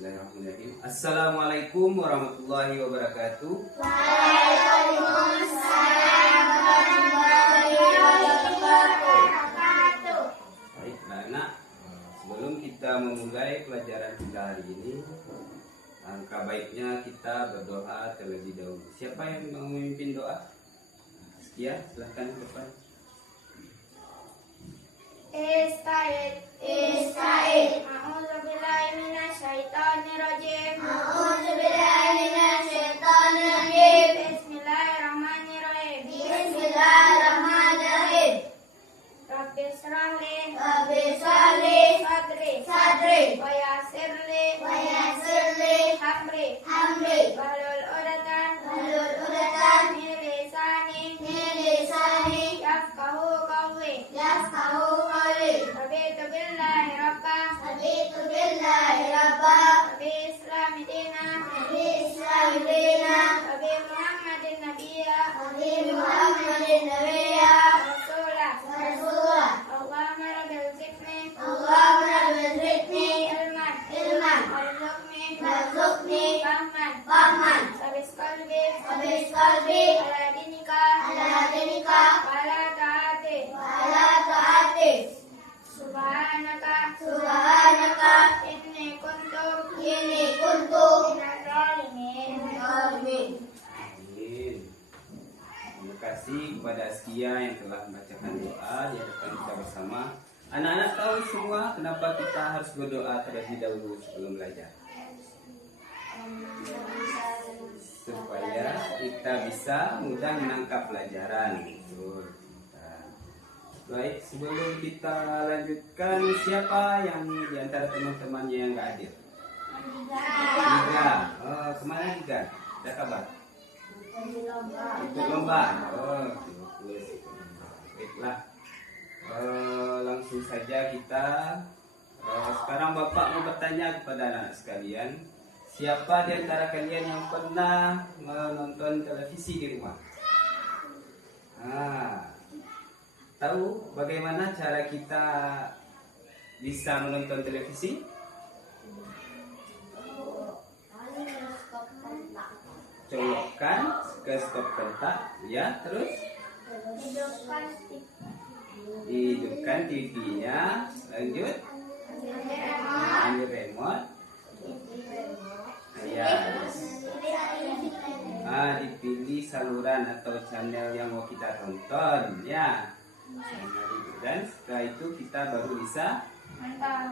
Bismillahirrahmanirrahim. Assalamualaikum warahmatullahi wabarakatuh. Waalaikumsalam warahmatullahi wabarakatuh. Baik, anak-anak, sebelum kita memulai pelajaran kita hari ini, angka baiknya kita berdoa terlebih dahulu. Siapa yang mau memimpin doa? Sekia, silahkan ke depan. Ista'id. A'udzubillahi minasyaitonirrajim. Bismillahirrahmanirrahim. Rabbi shrah li sadri wa yassir li amri wahlul 'uqdatam min lisani yafqahu qawli. Raditu billahi rabba wa bi islami dina wa bi muhammadin nabiyya rasulah. Allahumma rabbil zidni ilman warzuqni fahman sabis qalbi ala dinika wa ala ta'ati. Subhanaka inni kuntu minadh dhalimin. Amin. Terima kasih kepada Askia yang telah membacakan doa di hadapan kita bersama. Anak-anak tahu semua kenapa kita harus berdoa terlebih dahulu sebelum belajar? Supaya kita bisa mudah menangkap pelajaran. Betul. Baik, sebelum kita lanjutkan, siapa yang di antara teman-temannya yang nggak hadir? Tiga. Oh, kemana tiga? Ada kabar? Ikut lomba. Oh, bagus. Baiklah. Langsung saja kita. Sekarang Bapak mau bertanya kepada anak sekalian, siapa di antara kalian yang pernah menonton televisi di rumah? Tahu bagaimana cara kita bisa menonton televisi? Colokkan ke stop kontak, ya, terus hidupkan TV-nya, lanjut ambil remote, ya, dipilih saluran atau channel yang mau kita tonton, ya. Dan setelah itu kita baru bisa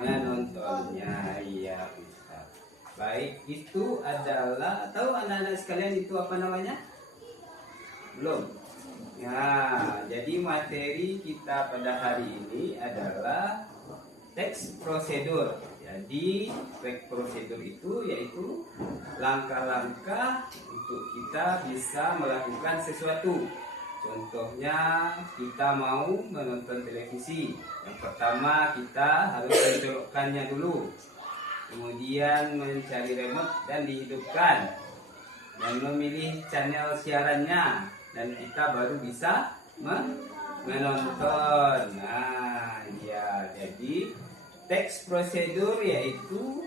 menontonnya. Iya, Ustaz. Baik, itu adalah, tahu anak-anak sekalian itu apa namanya? Belum? Ya, jadi materi kita pada hari ini adalah teks prosedur. Jadi teks prosedur itu yaitu langkah-langkah untuk kita bisa melakukan sesuatu. Contohnya kita mau menonton televisi. Yang pertama kita harus mencolokkannya dulu. Kemudian mencari remote dan dihidupkan. Dan memilih channel siarannya. Dan kita baru bisa menonton. Nah, ya, jadi teks prosedur yaitu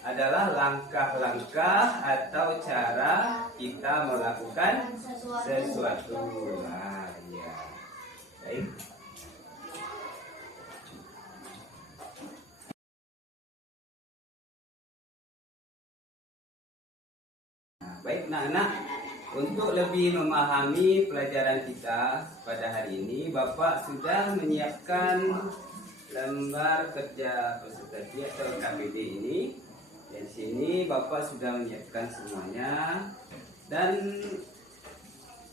adalah langkah-langkah atau cara kita melakukan sesuatu. Nah, ya. Baik. Baik, anak-anak, untuk lebih memahami pelajaran kita pada hari ini, Bapak sudah menyiapkan lembar kerja presentasi atau KPD ini. Di sini Bapak sudah menyiapkan semuanya, dan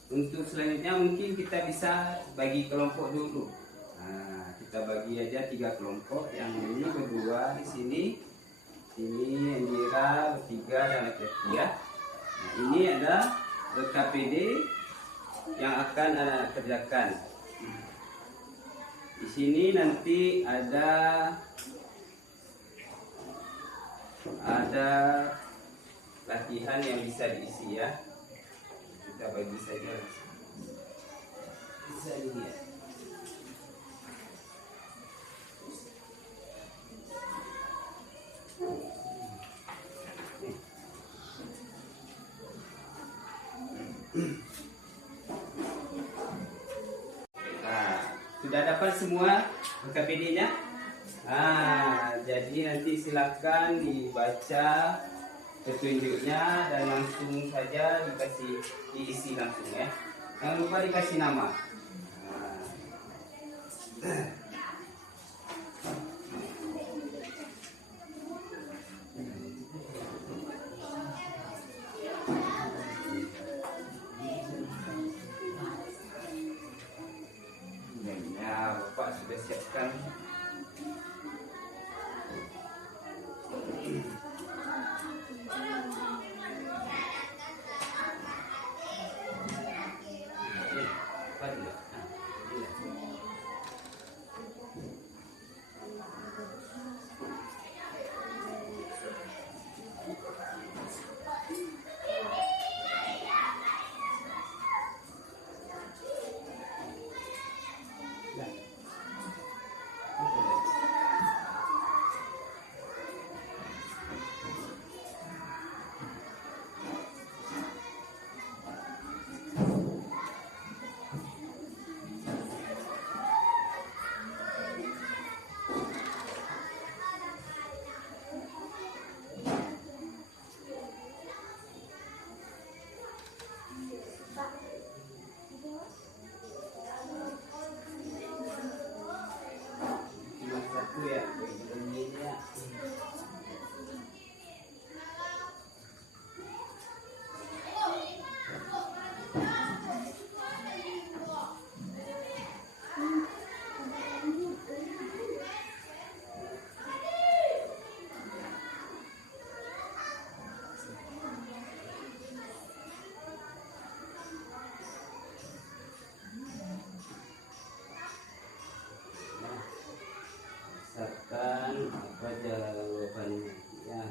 untuk selanjutnya mungkin kita bisa bagi kelompok dulu. Nah, kita bagi aja 3 kelompok. Yang ini berdua di sini, ini Indira bertiga dan Letitia. Nah, ini ada KPD yang akan Anda kerjakan. Di sini nanti ada latihan yang bisa diisi, ya. Kita bagi saja. Bisa dilihat. Nah, sudah dapat semua KPD-nya? Jadi nanti silakan dibaca petunjuknya dan langsung saja diisi langsung ya. Jangan lupa dikasih nama. Ya, Bapak sudah siapkan. Misalkan apa jawabannya ya.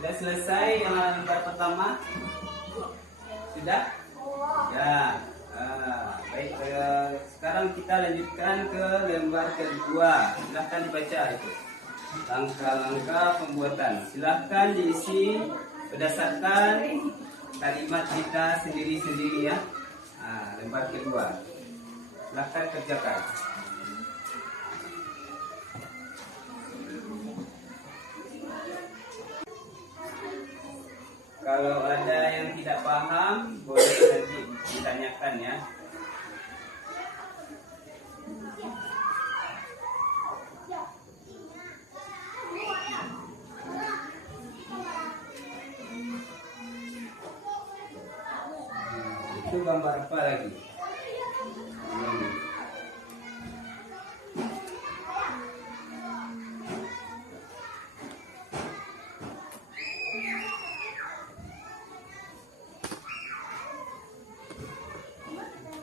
Sudah selesai yang lembar pertama? Sudah? Ya. Baik, sekarang kita lanjutkan ke lembar kedua. Silahkan dibaca itu. Langkah-langkah pembuatan. Silahkan diisi berdasarkan kalimat kita sendiri-sendiri ya. Lembar kedua. Silahkan kerjakan. Kalau ada yang tidak paham, boleh nanti ditanyakan ya. Itu gambar apa lagi?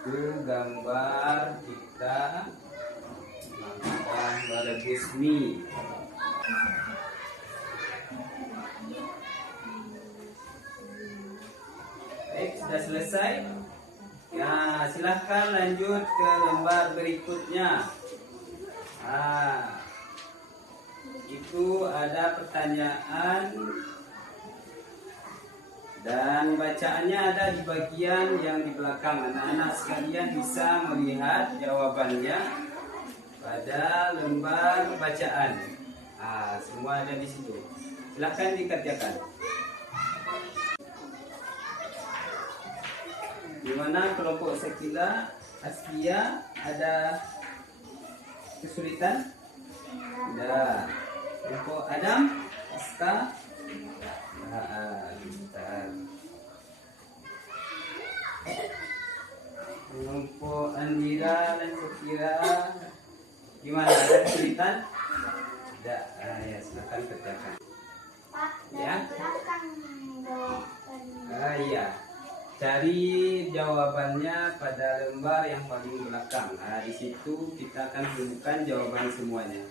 Itu gambar kita gambar resmi. Baik, sudah selesai. Ya, silahkan lanjut ke lembar berikutnya. Itu ada pertanyaan Dan bacaannya ada di bagian yang di belakang. Anak-anak sekalian bisa melihat jawabannya pada lembar bacaan. Semua ada di situ. Silakan dikerjakan. Di mana kelompok Sakila, Askia ada kesulitan? Tidak. Kelompok Adam, Aska, bentar. Kelompok Andira dan Sofira, gimana? Ada kesulitan? Tidak. Ya, silakan kerjakan. Pak, Ya. dari belakang jawabannya. Iya. Cari jawabannya pada lembar yang paling belakang. Di situ kita akan temukan jawaban semuanya.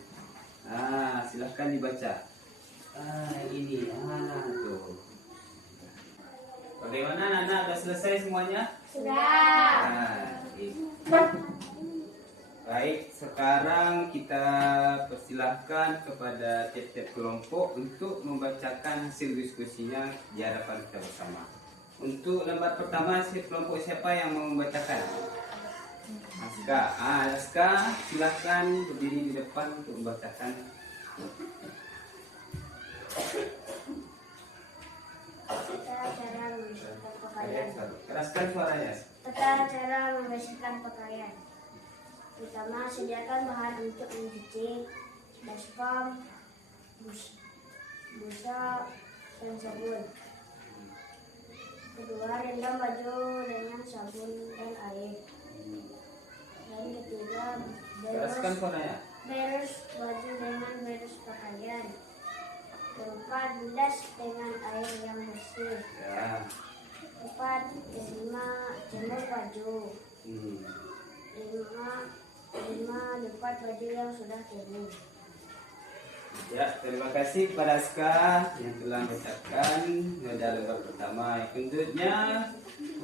Silahkan dibaca. Ini. Tuh. Bagaimana anak-anak? Sudah selesai semuanya? Sudah. Baik, sekarang kita persilahkan kepada tiap-tiap kelompok untuk membacakan hasil diskusinya di hadapan kita bersama. Untuk lembar pertama, kelompok siapa yang mau membacakan? Aska. Aska, silakan berdiri di depan untuk membacakan. Cara membersihkan pakaian. Keraskan suaranya. Cara membersihkan pakaian. Pertama, sediakan bahan untuk mencuci, baskom, busa, dan sabun. Kedua, rendam baju dengan sabun dan air. Dan ketiga, Keraskan suaranya. beres baju dengan beres pakaian. Keempat, bilas dengan air yang bersih. Ya. Empat, jemur baju. Lima, lipat baju yang sudah kering. Ya, terima kasih kepada Aska yang telah membacakan pada lembar pertama. Selanjutnya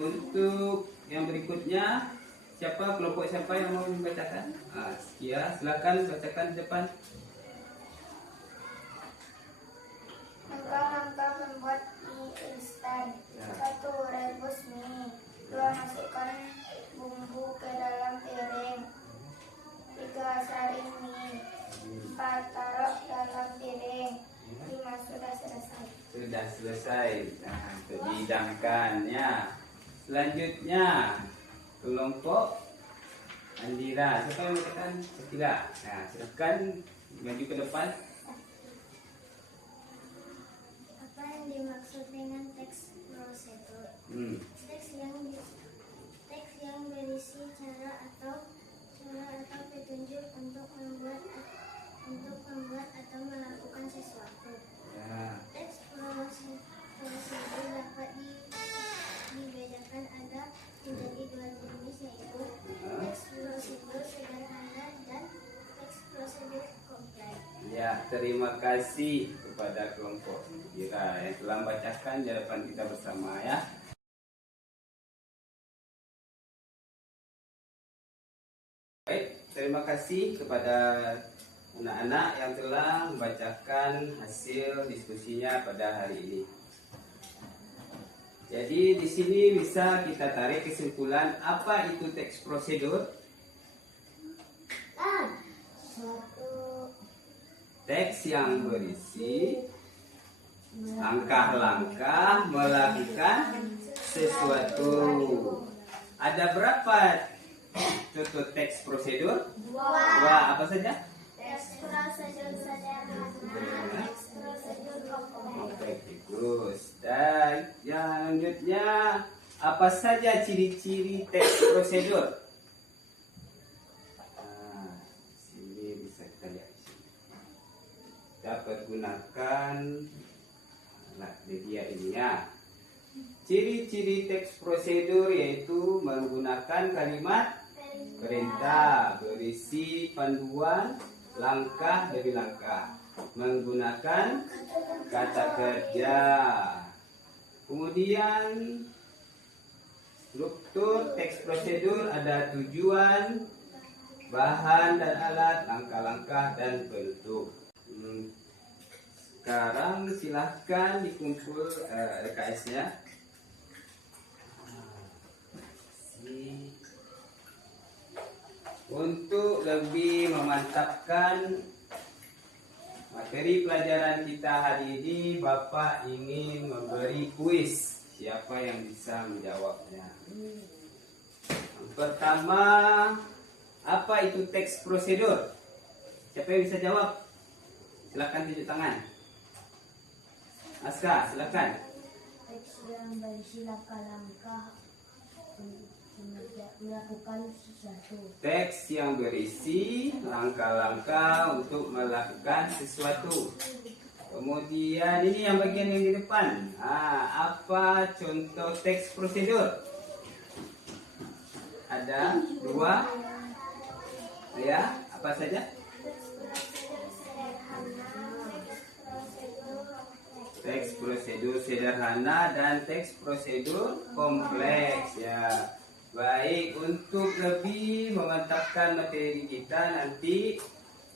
untuk yang berikutnya, kelompok siapa yang mau membacakan? Askia, silakan bacakan di depan. Langkah-langkah membuat mie instan. 1. Rebus mie. 2. Masukkan bumbu ke dalam piring. 3. Saring mie. 4. Taruh dalam piring. 5. Sudah selesai. Sudah selesai. Untuk dihidangkannya. Selanjutnya kelompok Andira. Siapa yang membacakan? Sakila. Silakan maju ke depan. Apa yang dimaksud dengan teks prosedur? Teks yang berisi cara atau petunjuk untuk membuat atau melakukan sesuatu. Ya. Teks prosedur dapat dibedakan ada menjadi dua jenis, yaitu teks prosedur sederhana dan teks prosedur kompleks. Ya, terima kasih kepada kelompok Kira yang telah membacakan di hadapan kita bersama ya. Baik, terima kasih kepada anak-anak yang telah membacakan hasil diskusinya pada hari ini. Jadi di sini bisa kita tarik kesimpulan apa itu teks prosedur. Teks yang berisi langkah-langkah melakukan sesuatu. Ada berapa contoh teks prosedur? Dua. Apa saja? Teks prosedur sederhana, teks prosedur kompleks. Bagus. Dan yang selanjutnya, apa saja ciri-ciri teks prosedur? Sini bisa kita lihat. Dapat gunakan media ini ya. Ciri-ciri teks prosedur yaitu menggunakan kalimat perintah berisi panduan langkah demi langkah, menggunakan kata kerja. Kemudian struktur teks prosedur ada tujuan, bahan dan alat, langkah-langkah dan bentuk. Sekarang silahkan dikumpul RKS-nya. Baik. Untuk lebih memantapkan materi pelajaran kita hari ini, Bapak ingin memberi kuis. Siapa yang bisa menjawabnya? Yang pertama, apa itu teks prosedur? Siapa yang bisa jawab? Silakan tunjuk tangan. Aska, silakan. Teks yang berisi langkah-langkah melakukan sesuatu. Teks yang berisi langkah-langkah untuk melakukan sesuatu. Kemudian ini yang bagian yang di depan. Apa contoh teks prosedur? Ada 2. Ya, apa saja? Teks prosedur sederhana dan teks prosedur kompleks ya. Baik, untuk lebih memantapkan materi kita nanti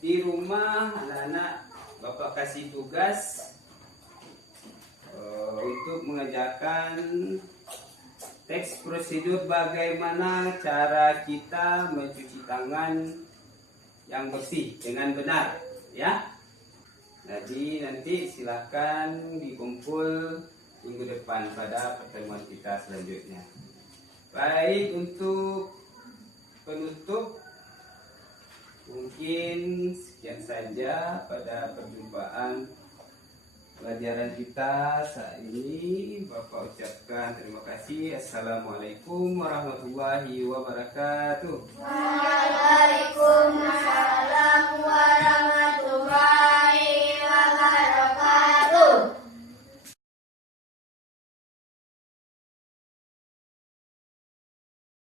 di rumah anak-anak Bapak kasih tugas untuk mengerjakan teks prosedur bagaimana cara kita mencuci tangan yang bersih dengan benar ya. Jadi nanti silakan dikumpul minggu depan pada pertemuan kita selanjutnya. Baik, untuk penutup mungkin sekian saja pada perjumpaan pelajaran kita saat ini. Bapak ucapkan terima kasih. Assalamualaikum warahmatullahi wabarakatuh.